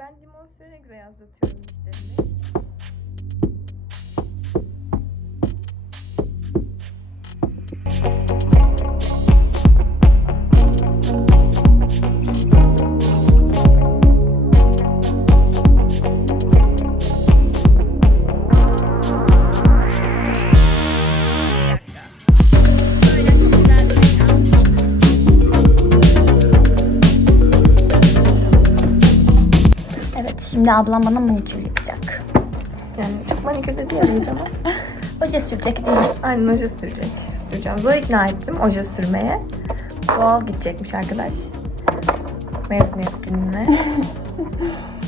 Ben limon sürerek beyazlatıyorum dişlerimi. Şimdi ablam bana manikür yapacak. Yani çok manikür de diyemeyiz ama. Oje sürecek değil? Aynen oje sürecek. Süreceğim. Zor ikna ettim oje sürmeye. Doğal gidecekmiş arkadaş. Mezuniyet gününe.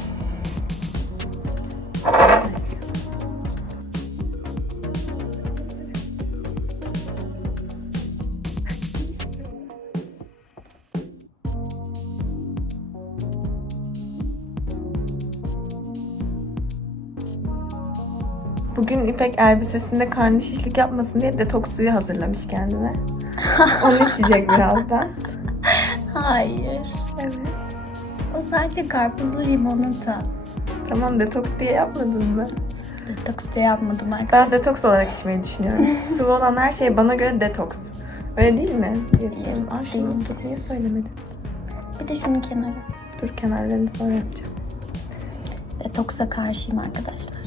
Bugün İpek elbisesinde karnı şişlik yapmasın diye detoks suyu hazırlamış kendine. Onu içecek birazdan. Hayır. Evet. O sadece karpuzlu limonata. Tamam detoks diye yapmadın mı? Detoks diye yapmadım arkadaşlar. Ben detoks olarak içmeyi düşünüyorum. Sıvı olan her şey bana göre detoks. Öyle değil mi? Değil, Aa şunu unuttuk. Niye söylemedin? Bir de şunun kenarı. Dur kenarlarını sonra yapacağım. Detoksa karşıyım arkadaşlar.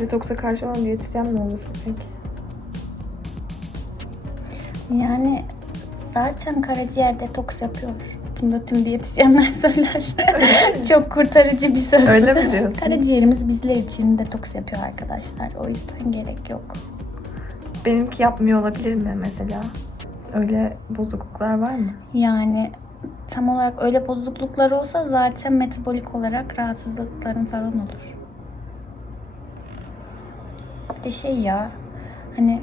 Detoksa karşı olan diyetisyen mi olur peki? Yani zaten karaciğer detoks yapıyor. Bunu da tüm diyetisyenler söyler. Çok kurtarıcı bir söz. Öyle mi diyorsun? Karaciğerimiz bizler için detoks yapıyor arkadaşlar. O yüzden gerek yok. Benimki yapmıyor olabilir mi mesela? Öyle bozukluklar var mı? Yani tam olarak öyle bozukluklar olsa zaten metabolik olarak rahatsızlıkların falan olur. Bir de şey ya hani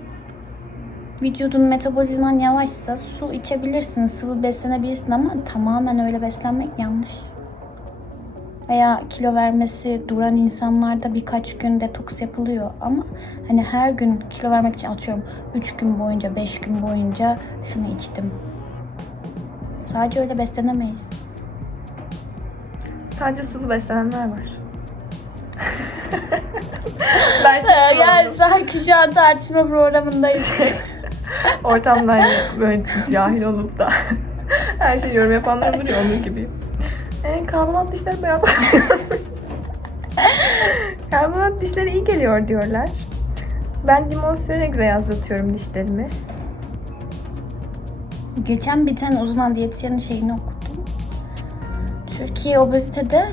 vücudun metabolizman yavaşsa su içebilirsin, sıvı beslenebilirsin ama tamamen öyle beslenmek yanlış. Veya kilo vermesi duran insanlarda birkaç gün detoks yapılıyor ama hani her gün kilo vermek için atıyorum 3 gün boyunca 5 gün boyunca şunu içtim. Sadece öyle beslenemeyiz. Sadece sıvı beslenenler var. Ben şimdi Ee, yani oldum. sanki şu an tartışma programındayız. ortamdan böyle cahil olup da her şey yorum yapanlar olur ya onun gibiyim. E, karbonat dişler beyaz. karbonat dişleri iyi geliyor diyorlar. Ben limon sürerek beyazlatıyorum dişlerimi. Geçen bir tane uzman diyetisyenin şeyini okudum. Türkiye obezitede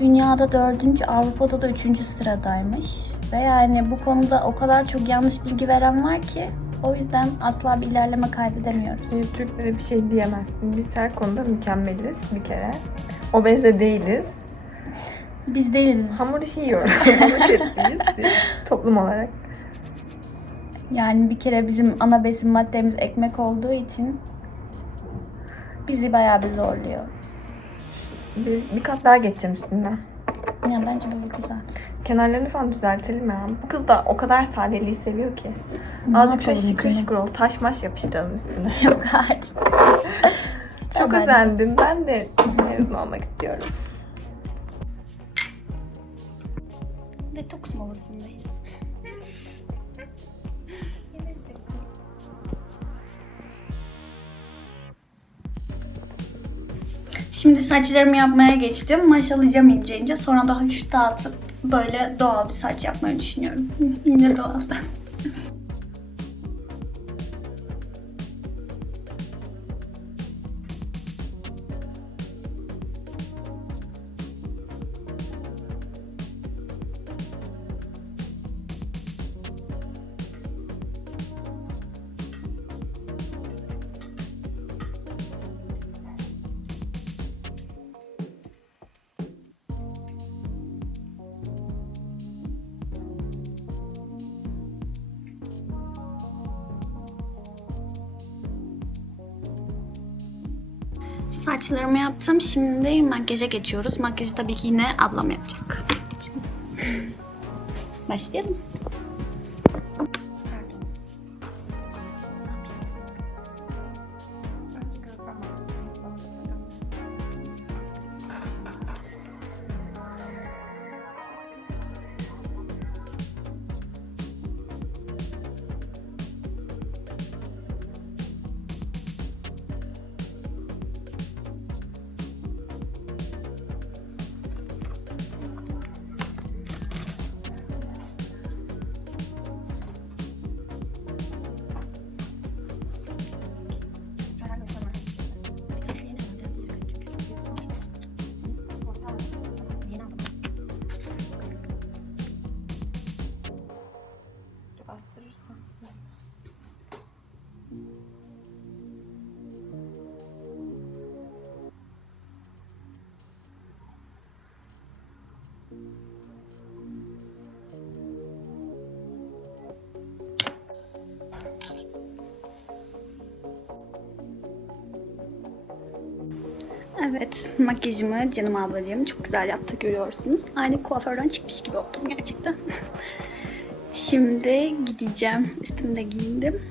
dünyada dördüncü, Avrupa'da da üçüncü sıradaymış. Ve yani bu konuda o kadar çok yanlış bilgi veren var ki o yüzden asla bir ilerleme kaydedemiyoruz. E, Türklere bir şey diyemezsin. Biz her konuda mükemmeliz bir kere. Obez de değiliz. Biz değiliz. Hamur işi yiyoruz. Toplum olarak. Yani bir kere bizim ana besin maddemiz ekmek olduğu için bizi bayağı bir zorluyor. Bir, bir kat daha geçeceğim üstünden. Ya bence bu güzel. Kenarlarını falan düzeltelim ya. Bu kız da o kadar sadeliği seviyor ki. Ne Azıcık şöyle şıkır canım? şıkır ol. Taş maş yapıştıralım üstüne. Yok artık. Çok Tamam. özendim. Ben de mezun olmak istiyorum. Detoks molasındayız. Şimdi saçlarımı yapmaya geçtim. Maşalayacağım ince ince. Sonra da hafif dağıtıp böyle doğal bir saç yapmayı düşünüyorum. Yine doğal. Saçlarımı yaptım. Şimdi makyaja geçiyoruz. Makyajı tabii ki yine ablam yapacak. Başlayalım. Evet, makyajımı canım ablacığım çok güzel yaptı görüyorsunuz. Aynı kuaförden çıkmış gibi oldum gerçekten. Şimdi gideceğim. Üstümü de giyindim.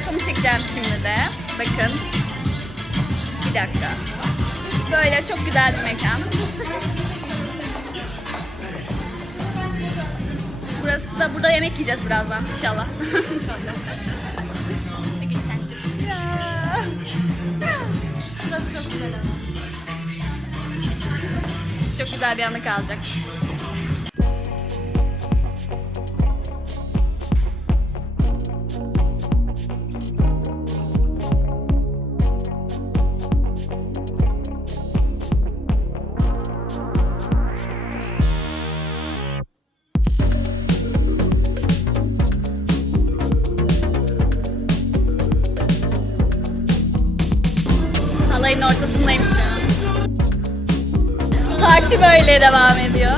Ortamı çekeceğim şimdi de. Bakın. Bir dakika. Böyle çok güzel bir mekan. Burası da burada yemek yiyeceğiz birazdan inşallah. Şurası çok güzel. Çok güzel bir anı kalacak. Böyle devam ediyor.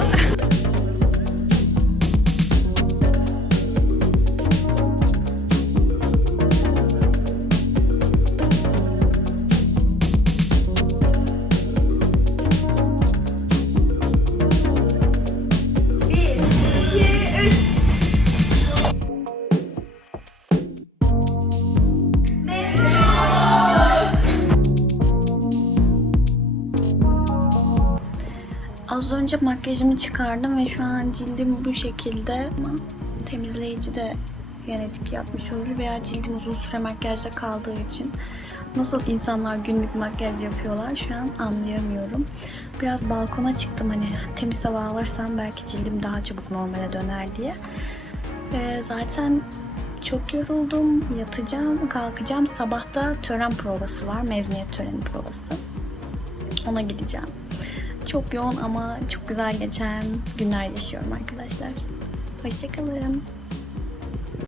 Önce makyajımı çıkardım ve şu an cildim bu şekilde ama temizleyici de yan etki yapmış olur veya cildim uzun süre makyajda kaldığı için nasıl insanlar günlük makyaj yapıyorlar şu an anlayamıyorum. Biraz balkona çıktım hani temiz hava alırsam belki cildim daha çabuk normale döner diye. Ee, zaten çok yoruldum. Yatacağım, kalkacağım. Sabahta tören provası var. Mezuniyet töreni provası. Ona gideceğim. Çok yoğun ama çok güzel geçen günler yaşıyorum arkadaşlar. Hoşçakalın.